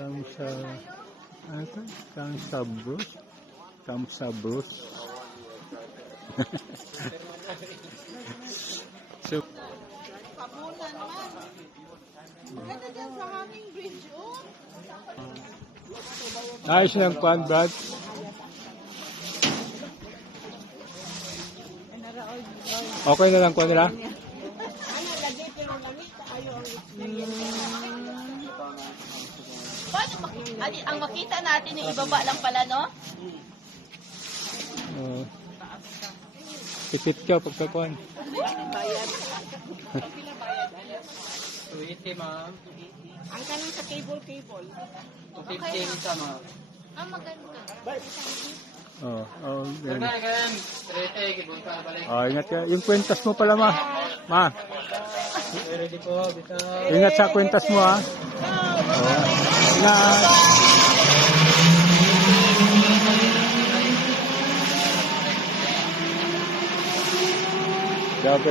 Kamsa, ano ito? Kamsabros? Kamsabros? So, Pabuna naman. Maganda dyan sa hanging bridge, oh. ayos lang pan, Brad. Okay na lang po nila. Ano, lagi pero langit. Ayaw ang experience. Paano ang makita natin yung ibaba lang pala, no? Tipid ka pagkakuan. Bayad. 280 ma'am. Ang kanang sa cable. 215 isa ma'am. Ah, maganda. Sir Ganun. na again. 380 kibunta na balik. Ingat ka. Yung kwentas mo pala, ma. Ma, Ready po. Bita. ingat sa kwentas mo, ha. Ingat. Grabe.